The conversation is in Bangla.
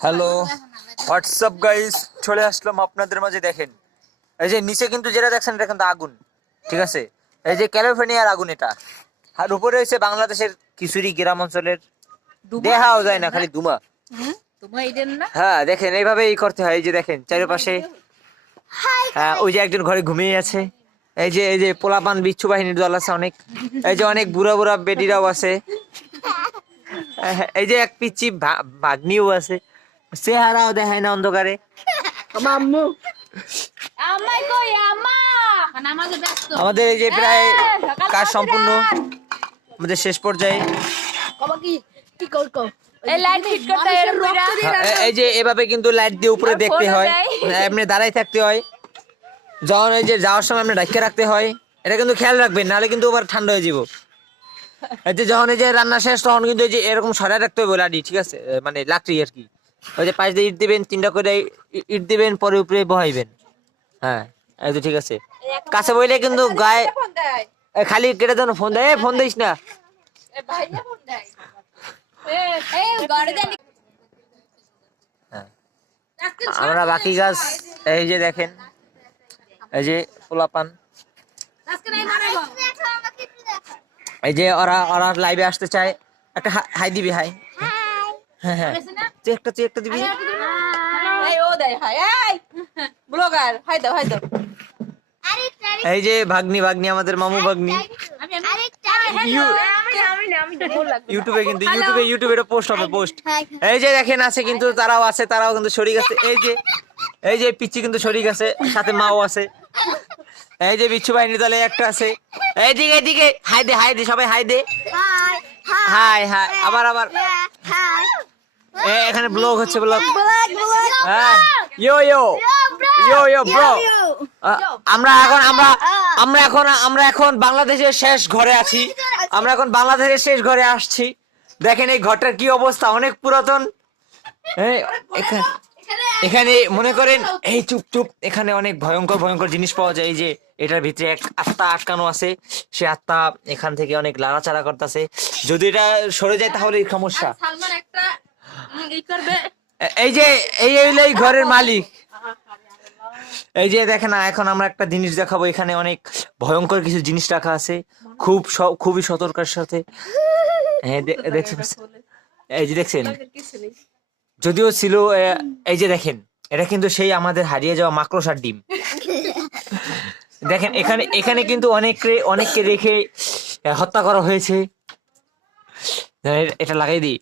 হ্যালো হোয়াটসঅ্যাপ গাইস, চলে আসলাম আপনাদের মাঝে। দেখেন এই যে নিচে কিন্তু যেটা দেখছেন এটা কিন্তু আগুন, ঠিক আছে? এই যে ক্যালিফোর্নিয়ার আগুন এটা, আর উপরে হচ্ছে বাংলাদেশের কিছুরই গ্রাম অঞ্চলের, দেখাও যায় না, খালি ধুমা। হ্যাঁ দেখেন এইভাবেই করতে হয়। এই যে দেখেন চারিপাশে, হ্যাঁ ওই যে একজন ঘরে ঘুমিয়ে আছে। এই যে পোলাপান বিচ্ছু বাহিনীর দল আছে অনেক। এই যে অনেক বুড়া বুড়া বেডিরাও আছে। এই যে এক পিচ্ছি ভাগ্নিও আছে, চেহারাও দেখায় না অন্ধকারে। আমাদের এই যে প্রায় কাজ সম্পূর্ণ, আমাদের শেষ পর্যায়ে। এই যে এভাবে কিন্তু লাইট দিয়ে উপরে দেখতে হয়, এমনি দাঁড়াই থাকতে হয়। যখন এই যে যাওয়ার সময় আপনি ঢাকিয়ে রাখতে হয়, এটা কিন্তু খেয়াল রাখবেন, নাহলে কিন্তু আবার ঠান্ডা হয়ে যাব। এই যে যখন এই যে রান্না শেষ তখন কিন্তু এই যে এরকম সরাই রাখতে হবে লাডি, ঠিক আছে? মানে লাকড়ি আর কি। ওই যে পাশ দিয়ে ইট দিবেন, 3টা করে ইট দিবেন, পরে উপরে বহাইবেন। হ্যাঁ এই তো ঠিক আছে। কাছে বইলে কিন্তু গায়ে খালি কেটে দেন, ফোন দেয়, ফোন দিস না। আমরা বাকি গাছ এই যে দেখেন, এই যে পোলাপান, এই যে ওরা ওরা লাইভে আসতে চায়, একটা হাই দিবি, হাই। হ্যাঁ হ্যাঁ তুই একটা দিবি। এই যে ভাগ্নি ভাগ্নি, আমাদের মামু ভাগ্নি। ইউটিউবে কিন্তু ইউটিউবে এটা পোস্ট হবে, পোস্ট। এই যে দেখেন আছে কিন্তু, তারাও আছে, তারাও কিন্তু শরীর আছে। এই যে পিচ্ছি কিন্তু শরীর আছে, সাথে মাও আছে। এই যে বিচ্ছু বাহিনীর দলে একটা আছে। এইদিকে হাই দে সবাই, হাই দে, হাই হাই। আবার এখানে ব্লগ হচ্ছে, ব্লগ। হ্যাঁ ইয়ো ইয়ো ইয়ো ইয়ো ব্রো। আমরা এখন বাংলাদেশের শেষ ঘরে আছি। আমরা এখন বাংলাদেশের শেষ ঘরে আসছি। দেখেন এই ঘরটার কি অবস্থা, অনেক পুরাতন। এখানে মনে করেন, এই চুপ, এখানে অনেক ভয়ঙ্কর ভয়ঙ্কর জিনিস পাওয়া যায়। এই যে এটার ভিতরে এক আত্মা আটকানো আছে, সে আত্মা এখান থেকে অনেক লাড়াচাড়া করতেছে। যদি এটা সরে যায় তাহলে সমস্যা। এই যে এই ঘরের মালিক। এই যে দেখেন না, এখন আমরা একটা জিনিস দেখাবো। এখানে অনেক ভয়ঙ্কর কিছু জিনিস রাখা আছে, খুবই সতর্কের সাথে। হ্যাঁ দেখছেন, এই যে দেখছেন, যদিও ছিল। এই যে দেখেন, এটা কিন্তু সেই আমাদের হারিয়ে যাওয়া মাকড়সার ডিম। দেখেন এখানে কিন্তু অনেককে রেখে হত্যা করা হয়েছে। এটা লাগাই দিই।